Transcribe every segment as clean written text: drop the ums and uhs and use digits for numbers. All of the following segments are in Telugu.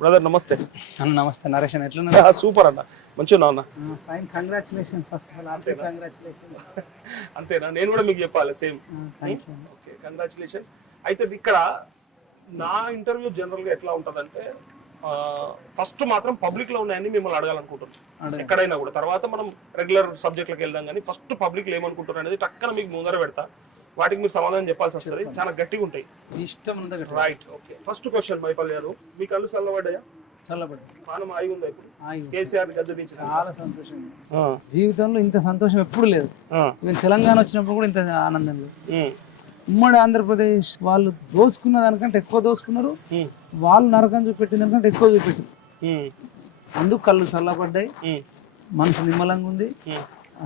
బ్రదర్ నమస్తే. అన్న నమస్తే నరేష్ అన్న, ఎట్లా సూపర్ అన్న, మంచిగా అన్న. Fine, congratulation first of all, hearty congratulation. అంతేనా? నేను కూడా మీకు చెప్పాలి సేమ్. Okay, congratulations. అయితే ఇక్కడ నా ఇంటర్వ్యూ జనరల్ గా ఎట్లా ఉంటదంటే ఫస్ట్ మాత్రం పబ్లిక్ లో ఉన్నాయని మిమ్మల్ని అడగాలనుకుంటున్నాను ఎక్కడైనా కూడా. తర్వాత మనం రెగ్యులర్ సబ్జెక్ట్లకు వెళ్దాం, కానీ ఫస్ట్ పబ్లిక్ లో ఏమనుకుంటున్నారు అనేది టక్కన మీకు ముందర పెడతా. వాటికి మీరు సమాధానం చెప్పాల్సి వస్తుంది, చాలా గట్టిగా ఉంటాయి. ఇష్టం రైట్. ఓకే, ఫస్ట్ క్వశ్చన్ మైపల్ గారు, మీ కళ్ళు చల్లబడ్డాయా? చల్లబడ్డా. పానం ఆగి ఉందా ఇప్పుడు? కేసీఆర్ గద్దె దించిన చాలా సంతోషం. జీవితంలో ఇంత సంతోషం ఎప్పుడు లేదు. మేము తెలంగాణ వచ్చినప్పుడు కూడా ఇంత ఆనందం లేదు. ఉమ్మడి ఆంధ్రప్రదేశ్ వాళ్ళు దోచుకున్న దానికంటే ఎక్కువ దోచుకున్నారు, వాళ్ళు నరకం చూపెట్టిన దానికంటే ఎక్కువ చూపెట్టారు. అందుకు కళ్ళు చల్లబడ్డాయి, మనసు నిమ్మలంగా ఉంది.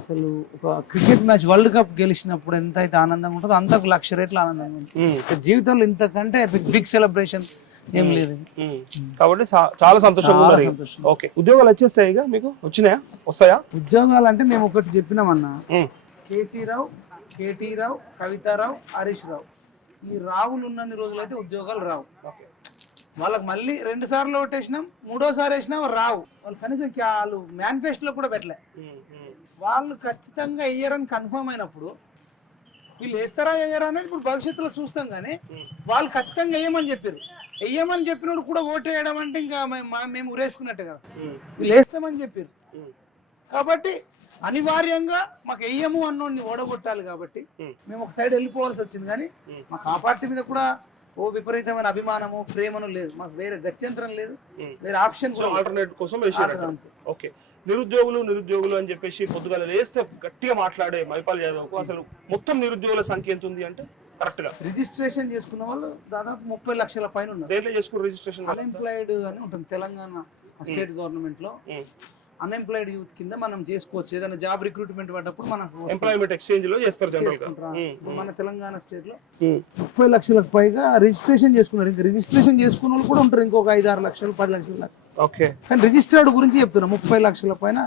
అసలు ఒక క్రికెట్ మ్యాచ్ వరల్డ్ కప్ గెలిచినప్పుడు ఎంత అయితే ఆనందంగా ఉంటుందో అంతకు 1,00,000 రెట్లు ఆనందంగా ఉంది. జీవితంలో ఇంతకంటే బిగ్ సెలబ్రేషన్ ఏం లేదు. కాబట్టి చాలా సంతోషంగా ఉన్నారు. ఓకే, ఉద్యోగాలు వచ్చేస్తాయి మీకు? వచ్చినాయా? వస్తాయా ఉద్యోగాలు? అంటే మేము ఒకటి చెప్పినామన్నా, కేసీ రావు, కేటీ రావు, కవితారావు, హరీష్ రావు, ఈ రావులు ఉన్నన్ని రోజులైతే ఉద్యోగాలు రావు. వాళ్ళకి మళ్ళీ 2 సార్లు ఓటేసినాం, 3ఓసారి వేసినా రావు. వాళ్ళు కనీసం వాళ్ళు మేనిఫెస్టోలో కూడా పెట్టలే. వాళ్ళు ఖచ్చితంగా వేయరని కన్ఫర్మ్ అయినప్పుడు వీళ్ళు వేస్తారా వేయరా అనేది ఇప్పుడు భవిష్యత్తులో చూస్తాం. కానీ వాళ్ళు ఖచ్చితంగా వేయమని చెప్పారు. వేయమని చెప్పినప్పుడు కూడా ఓటు వేయడం అంటే ఇంకా మేము ఉరేసుకున్నట్టే కదా. వీళ్ళు వేస్తామని చెప్పారు కాబట్టి అనివార్యంగా మాకు వేయము అన్నోడిని ఓడగొట్టాలి. కాబట్టి మేము ఒక సైడ్ వెళ్ళిపోవాల్సి వచ్చింది. కానీ మాకు ఆ పార్టీ మీద కూడా ఓ విపరీతమైన అభిమానము ప్రేమను లేదు. మాకు వేరే గత్యంతరం లేదు, వేరే ఆప్షన్ ఆల్టర్నేట్ కోసం వేసారు. ఓకే, నిరుద్యోగులు అని చెప్పేసి పొద్దుగాల వేస్తే గట్టిగా మాట్లాడే మైపాల్ యాదవ్ అసలు మొత్తం నిరుద్యోగుల సంఖ్య ఎంత ఉంది అంటే కరెక్ట్ గా రిజిస్ట్రేషన్ చేసుకున్న వాళ్ళు దాదాపు 30 లక్షల పైన ఉన్నారు. దేంట్లో చేసుకున్న రిజిస్ట్రేషన్? అన్ఎంప్లాయిడ్ అని ఉంటుంది తెలంగాణ స్టేట్ గవర్నమెంట్ లో. అన్ఎంప్లాయిడ్ యూత్ కింద మనం చేసుకోవచ్చు. ఏదైనా జాబ్ రిక్రూట్మెంట్ పడ్డప్పుడు మనకు ఎంప్లాయ్మెంట్ ఎక్స్చేంజ్ లో చేస్తారు. మన తెలంగాణ స్టేట్ లో 30 లక్షలకు పైగా రిజిస్ట్రేషన్ చేసుకున్నారు. ఇంకా రిజిస్ట్రేషన్ చేసుకున్న వాళ్ళు కూడా ఉంటారు, ఇంకొక 5-6 లక్షలు 10 లక్షల. ఓకే, కానీ రిజిస్టర్డ్ గురించి చెప్తున్నా, 30 లక్షల పైన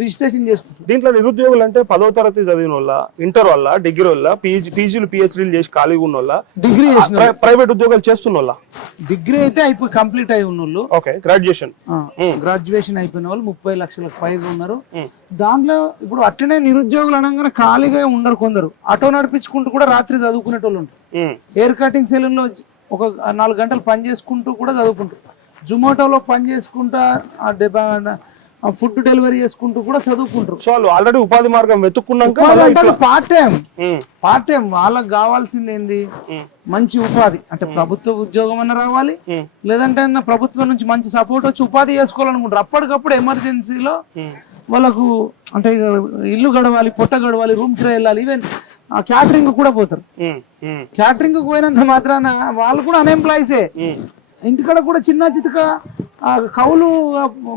రిజిస్ట్రేషన్ చేసుకుంటారు. దీంట్లో నిరుద్యోగులు అంటే 10వ తరగతి చదివిన వాళ్ళ, ఇంటర్ వాళ్ళ, డిగ్రీ వాళ్ళ, పీజీలు పిహెచ్డీలు చేసి ఖాళీగా ఉన్న వాళ్ళ, డిగ్రీ చేసిన ప్రైవేట్ ఉద్యోగాలు చేస్తున్న వాళ్ళ, డిగ్రీ అయితే అయిపోయి కంప్లీట్ అయి ఉన్న వాళ్ళు, ఓకే గ్రాడ్యుయేషన్ అయిపోయిన వాళ్ళు 30 లక్షలకు పైగా ఉన్నారు. దాంట్లో ఇప్పుడు అట్టనే నిరుద్యోగులు అనగానే ఖాళీగా ఉండరు. కొందరు ఆటో నడిపించుకుంటూ కూడా రాత్రి చదువుకునే వాళ్ళు ఉంటారు. హెయిర్ కటింగ్ సెలూన్ లో ఒక 4 గంటలు పని చేసుకుంటూ కూడా చదువుకుంటారు. జొమాటోలో పని చేసుకుంటా, ఫుడ్ డెలివరీ చేసుకుంటూ కూడా చదువుకుంటారు. సో వాళ్ళు ఆల్రెడీ ఉపాధి మార్గం వెతుక్కున్నాక పార్ట్ టైం వాళ్ళకి కావాల్సింది ఏంది? మంచి ఉపాధి. అంటే ప్రభుత్వ ఉద్యోగం అన్న రావాలి, లేదంటే ప్రభుత్వం నుంచి మంచి సపోర్ట్ వచ్చి ఉపాధి చేసుకోవాలనుకుంటారు. అప్పటికప్పుడు ఎమర్జెన్సీలో వాళ్ళకు అంటే ఇల్లు గడవాలి, పొట్ట గడవాలి, రూమ్ కి వెళ్ళాలి. ఈవెన్ క్యాటరింగ్ కూడా పోతారు. క్యాటరింగ్ పోయినంత మాత్రాన వాళ్ళు కూడా అన్ఎంప్లాయీసే. ఇంటికాడ కూడా చిన్న చితక కౌలు,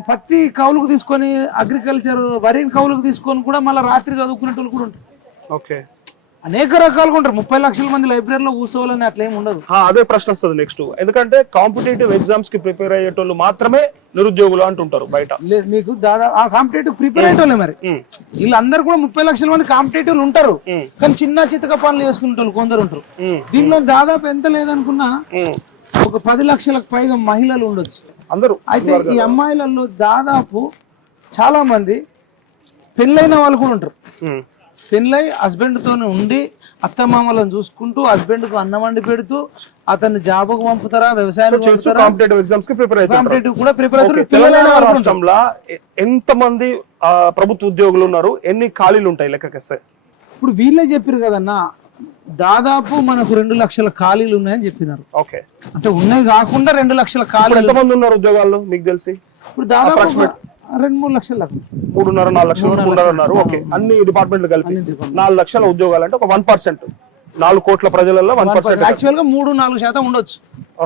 పత్తి కౌలుకు తీసుకొని, అగ్రికల్చర్ వరిని కౌలుకు తీసుకొని కూడా మళ్ళీ రాత్రి చదువుకునేటోళ్ళు కూడా ఉంటారు. ఓకే, అనేక రకాలుగా ఉంటారు. 30 లక్షల మంది లైబ్రరీలో కూర్చోవాలని అట్లా ఏమి ఉండదు. అదే ప్రశ్న వస్తుంది నెక్స్ట్. ఎందుకంటే కాంపిటేటివ్ ఎగ్జామ్స్ కి ప్రిపేర్ అయ్యేటోళ్ళు మాత్రమే నిరుద్యోగులు అంటుంటారు బయట. లేదు, మీకు దాదాపు ఆ కాంపిటేటివ్ ప్రిపేర్ అయ్యేటోళ్ళే. మరి వీళ్ళందరూ కూడా 30 లక్షల మంది కాంపిటేటివ్ ఉంటారు. కానీ చిన్న చితక పనులు చేసుకునేటోళ్ళు కొందరు ఉంటారు. దీనిలో దాదాపు ఎంత లేదనుకున్నా ఒక 10 లక్షలకు పైగా మహిళలు ఉండొచ్చు అందరూ. అయితే ఈ అమ్మాయిలలో దాదాపు చాలా మంది పెళ్ళైన వాళ్ళు కూడా ఉంటారు. పెళ్ళై హస్బెండ్ తోనే ఉండి అత్తమామలను చూసుకుంటూ, హస్బెండ్ కు అన్నం వండి పెడుతూ, అతన్ని జాబుకు పంపుతారా, వ్యవసాయం కూడా ప్రిపేర్ అవుతారు. తెలంగాణ రాష్ట్రంలో ఎంత మంది ప్రభుత్వ ఉద్యోగులు ఉన్నారు? ఎన్ని ఖాళీలు ఉంటాయి లెక్కకేస్తే? ఇప్పుడు వీళ్ళే చెప్పారు కదన్నా, దాదాపు మనకు 2 లక్షల ఖాళీలు ఉన్నాయని చెప్పినారు. ఓకే, అంటే ఉన్నాయి కాకుండా 2 లక్షల ఖాళీలు. ఎంతమంది ఉన్నారు ఉద్యోగాల్లో మీకు తెలిసి? ఇప్పుడు దాదాపు 2-3 లక్షల 3.5-4 లక్షలు ఉన్నారు. ఓకే, అన్ని డిపార్ట్మెంట్లు కలిపి 4 లక్షల ఉద్యోగాలు అంటే ఒక 1%. 4 కోట్ల ప్రజలలో 1%. యాక్చువల్ గా 3-4% ఉండొచ్చు,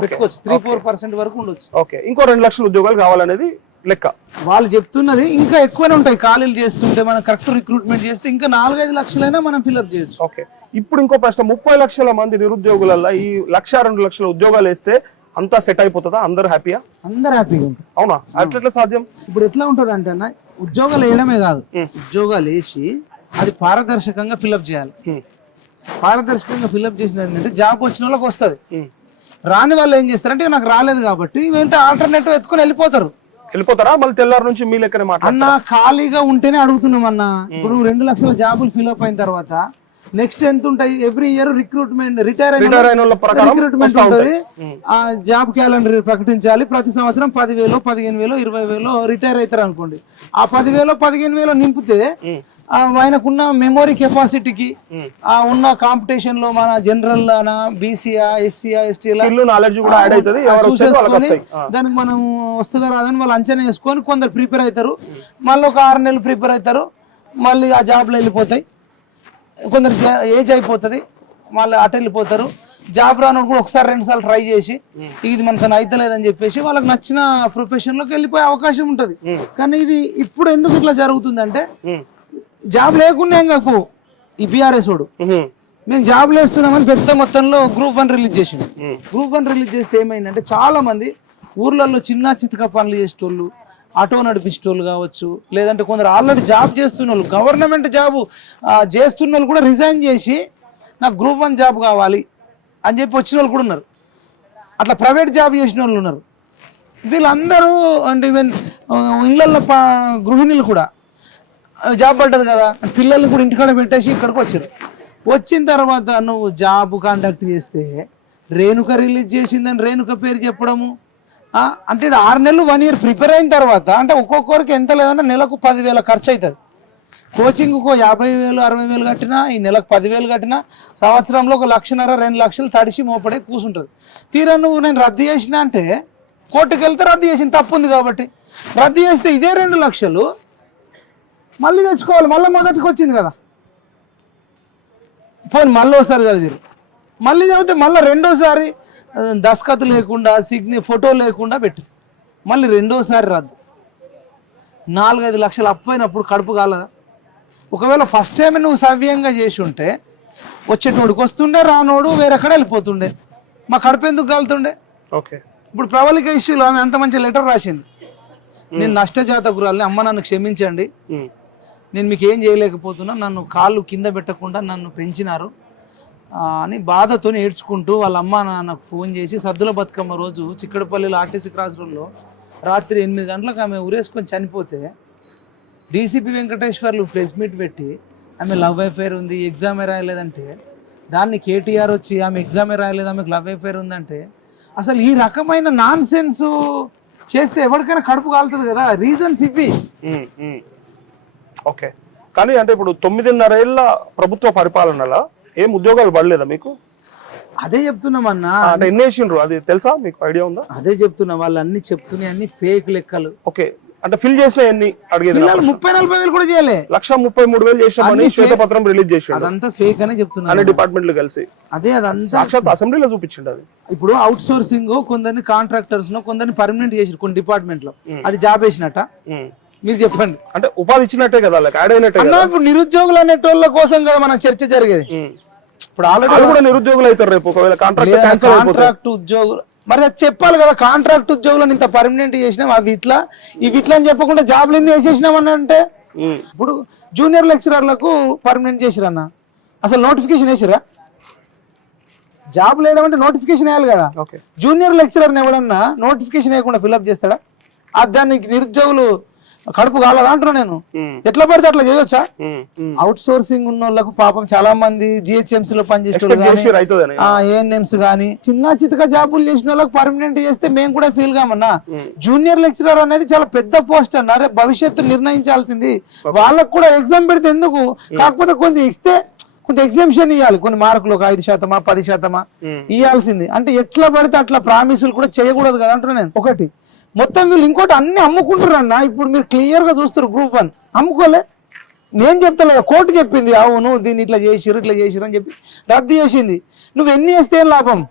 3-4% వరకు ఉండొచ్చు. ఓకే, ఇంకో 2 లక్షల ఉద్యోగాలు కావాలనేది లెక్క. వాళ్ళు చెప్తున్నది ఇంకా ఎక్కువనే ఉంటాయి. ఖాళీలు చేస్తుంటే మనం కరెక్ట్ రిక్రూట్మెంట్ చేస్తే ఇంకా 4-5 లక్షలైనా మనం ఫిల్అప్ చేయొచ్చు. ఓకే, ఇప్పుడు ఇంకో ప్రశ్న. 30 లక్షల మంది నిరుద్యోగులలో ఈ 1-2 లక్షల ఉద్యోగాలు వేస్తే అంతా సెట్ అయిపోతుందా? అందరు హ్యాపీగా? అందరు హ్యాపీగా ఉంటారు. అవునా? అట్లా సాధ్యం? ఇప్పుడు ఎట్లా ఉంటది అంటే అన్న, ఉద్యోగాలు వేయడమే కాదు, ఉద్యోగాలు వేసి అది పారదర్శకంగా ఫిల్అప్ చేయాలి. పారదర్శకంగా ఫిల్అప్ చేసిన ఏంటంటే జాబ్ వచ్చిన వాళ్ళకి వస్తుంది. రాని వాళ్ళు ఏం చేస్తారంటే నాకు రాలేదు కాబట్టి ఏంటంటే ఆల్టర్నేటివ్ ఎత్తుకొని వెళ్ళిపోతారా మళ్ళీ తెల్లారి నుంచి మీ లెక్కనే అన్న ఖాళీగా ఉంటేనే అడుగుతున్నాం అన్న. ఇప్పుడు 2 లక్షల జాబులు ఫిల్అప్ అయిన తర్వాత నెక్స్ట్ ఎంత ఉంటాయి? ఎవ్రీ ఇయర్ రిక్రూట్మెంట్ రిటైర్ అయిన రిక్రూట్మెంట్ ఉంటుంది. ఆ జాబ్ క్యాలెండర్ ప్రకటించాలి. ప్రతి సంవత్సరం 10,000, 15,000, 20,000 రిటైర్ అవుతారు అనుకోండి. ఆ 10,000, 15,000 నింపితే ఆయనకున్న మెమొరీ కెపాసిటీకి ఉన్న కాంపిటీషన్ లో మన జనరల్ బీసీఆ, ఎస్సీఆ, ఎస్టీలా చూసేసుకొని దానికి మనం వస్తుందా రాదని వాళ్ళు అంచనా వేసుకొని కొందరు ప్రిపేర్ అవుతారు. మళ్ళీ ఒక 6 నెలలు ప్రిపేర్ అవుతారు. మళ్ళీ ఆ జాబ్లో వెళ్ళిపోతాయి. కొందరు ఏజ్ అయిపోతుంది, మళ్ళీ అటు వెళ్ళిపోతారు. జాబ్ రానప్పుడు కూడా ఒకసారి 2 సార్లు ట్రై చేసి ఇది మనకు అయితలేదని చెప్పేసి వాళ్ళకి నచ్చిన ప్రొఫెషన్ లోకి వెళ్ళిపోయే అవకాశం ఉంటది. కానీ ఇది ఇప్పుడు ఎందుకు ఇట్లా జరుగుతుందంటే జాబ్ లేకుండా ఏం కాకు ఈ బీఆర్ఎస్ వాడు మేము జాబ్ వేస్తున్నామని పెద్ద మొత్తంలో గ్రూప్ 1 రిలీజ్ చేసిండు. గ్రూప్ 1 రిలీజ్ చేస్తే ఏమైందంటే చాలా మంది ఊర్లలో చిన్న చితక పనులు చేసేటోళ్ళు, ఆటో నడిపించేటోళ్ళు కావచ్చు, లేదంటే కొందరు ఆల్రెడీ జాబ్ చేస్తున్న వాళ్ళు, గవర్నమెంట్ జాబ్ చేస్తున్న వాళ్ళు కూడా రిజైన్ చేసి నాకు గ్రూప్ 1 జాబ్ కావాలి అని చెప్పి వచ్చిన వాళ్ళు కూడా ఉన్నారు. అట్లా ప్రైవేట్ జాబ్ చేసిన వాళ్ళు ఉన్నారు. వీళ్ళందరూ అంటే ఈవెన్ ఇళ్ళల్లో గృహిణులు కూడా జాబ్ పడ్డది కదా పిల్లల్ని కూడా ఇంటికాడ పెట్టేసి ఇక్కడికి వచ్చారు. వచ్చిన తర్వాత నువ్వు జాబ్ కాంటాక్ట్ చేస్తే రేణుక రిలీజ్ చేసిందని రేణుక పేరు చెప్పడము అంటే 6 నెలలు 1 ఇయర్ ప్రిపేర్ అయిన తర్వాత అంటే ఒక్కొక్కరికి ఎంత లేదంటే నెలకు 10,000 ఖర్చు అవుతుంది. కోచింగ్కు 50,000, 60,000 కట్టినా, ఈ నెలకు 10,000 కట్టినా, సంవత్సరంలో 1,50,000, 2 లక్షలు తడిసి మోపడే కూర్చుంటుంది. తీరా నువ్వు నేను రద్దు చేసిన అంటే కోర్టుకు వెళ్తే రద్దు చేసిన తప్పు ఉంది కాబట్టి రద్దు చేస్తే ఇదే 2 లక్షలు మళ్ళీ తెచ్చుకోవాలి. మళ్ళీ మొదటికి వచ్చింది కదా, పోనీ మళ్ళీ వస్తారు కదా మీరు, మళ్ళీ చదివితే మళ్ళీ రెండోసారి దస్కత్ లేకుండా ఫోటో లేకుండా పెట్టు, మళ్ళీ రెండోసారి రద్దు. 4-5 లక్షలు అప్పైనప్పుడు కడుపు కాలదా? ఒకవేళ ఫస్ట్ టైం నువ్వు సవ్యంగా చేసి ఉంటే వచ్చేటోడికి వస్తుండే, రానోడు వేరెక్కడ వెళ్ళిపోతుండే, మా కడుపు ఎందుకు కాలుతుండే? ఓకే, ఇప్పుడు ప్రవళిక ఇష్యూలో ఆమె అంత మంచి లెటర్ రాసింది, నేను నష్టజాతకురాలని, అమ్మ నన్ను క్షమించండి, నేను మీకు ఏం చేయలేకపోతున్నా, నన్ను కాళ్ళు కింద పెట్టకుండా నన్ను పెంచినారు అని బాధతో ఏడ్చుకుంటూ వాళ్ళ అమ్మ నాకు ఫోన్ చేసి సద్దుల బతుకమ్మ రోజు చిక్కడపల్లిలో ఆర్టీసీ క్రాస్ రోడ్లో రాత్రి 8 గంటలకు ఆమె ఉరేసుకొని చనిపోతే డీసీపీ వెంకటేశ్వర్లు ప్రెస్ మీట్ పెట్టి ఆమె లవ్ అఫైర్ ఉంది, ఎగ్జామే రాయలేదంటే దాన్ని కేటీఆర్ వచ్చి ఆమె ఎగ్జామే రాయలేదు, ఆమెకు లవ్ అఫైర్ ఉందంటే అసలు ఈ రకమైన నాన్ సెన్స్ చేస్తే ఎవరికైనా కడుపు కాలుతుంది కదా. రీజన్స్ ఇవి. ఓకే, కానీ అంటే ఇప్పుడు 9.5 ఏళ్ల ప్రభుత్వ పరిపాలనలో ఏం ఉద్యోగాలు పడలేదా మీకు? అదే చెప్తున్నామన్నా. అంటే ఎన్ని వేసిండ్రు అది తెలుసా, మీకు ఐడియా ఉందా? అదే చెప్తున్నా, వాళ్ళు అన్ని చెప్తున్నాయి అన్ని ఫేక్ లెక్కలు. ఓకే, అంటే ఫిల్ చేసిన ఎన్ని అడిగేది? 30-40 వేలు కూడా చేయలే, 1,33,000 చేసామని శ్వేతపత్రం రిలీజ్ చేసి అదంతా ఫేక్ అనే చెప్తున్నా. అన్ని డిపార్ట్మెంట్లు కలిసి అదే అదంతా సాక్షాత్ అసెంబ్లీలో చూపించింది. అది ఇప్పుడు అవుట్ సోర్సింగ్ కొందరిని కాంట్రాక్టర్స్ కొందరిని పర్మనెంట్ చేసి కొన్ని డిపార్ట్మెంట్ లో అది జాబ్ వేసినట్ట మీరు చెప్పండి. అంటే ఉపాధి ఇచ్చినట్టే కదా, యాడ్ అయినట్టే. ఇప్పుడు నిరుద్యోగులు అనేటోళ్ళ కోసం కదా మన చర్చ జరిగేది. ఇప్పుడు ఆల్రెడీ కూడా నిరుద్యోగులు అవుతారు రేపు ఒకవేళ కాంట్రాక్ట్ ఉద్యోగులు. మరి అది చెప్పాలి కదా, కాంట్రాక్ట్ ఉద్యోగులను ఇంత పర్మనెంట్ చేసినాం అవి ఇట్లా ఇవి ఇట్లా అని చెప్పకుండా జాబ్లు ఎన్ని వేసేసినాం అని అంటే ఇప్పుడు జూనియర్ లెక్చరర్లకు పర్మనెంట్ చేసిరన్న అసలు నోటిఫికేషన్ వేసిరా? జాబ్ లేదంటే నోటిఫికేషన్ వేయాలి కదా. జూనియర్ లెక్చరర్ని ఎవడన్నా నోటిఫికేషన్ వేయకుండా ఫిల్అప్ చేస్తాడా? దానికి నిరుద్యోగులు కడుపు కాలదా అంటున్నా నేను. ఎట్లా పడితే అట్లా చేయొచ్చా? అవుట్ సోర్సింగ్ ఉన్న వాళ్ళకు పాపం చాలా మంది GHMC లో పనిచేసే ANMs గానీ చిన్న చితక జాబులు చేసిన వాళ్ళకి పర్మనెంట్ చేస్తే మేము కూడా ఫీల్ కామన్నా. జూనియర్ లెక్చరర్ అనేది చాలా పెద్ద పోస్ట్ అన్న, రేపు భవిష్యత్తు నిర్ణయించాల్సింది. వాళ్ళకు కూడా ఎగ్జామ్ పెడితే ఎందుకు, కాకపోతే కొంత ఇస్తే కొంత ఎగ్జామ్షన్ ఇవ్వాలి, కొన్ని మార్కులు 5%, 10% ఇవ్వాల్సింది. అంటే ఎట్లా పడితే అట్లా ప్రామిసులు కూడా చేయకూడదు కదా అంటున్నా నేను. ఒకటి మొత్తం వీళ్ళు ఇంకోటి అన్ని అమ్ముకుంటారు అన్న. ఇప్పుడు మీరు క్లియర్ గా చూస్తారు గ్రూప్ 1 అమ్ముకోలే, నేను చెప్తా కోర్టు చెప్పింది అవును దీన్ని ఇట్లా చేసిరు అని చెప్పి రద్దు చేసింది. నువ్వు ఎన్ని వేస్తే ఏం లాభం?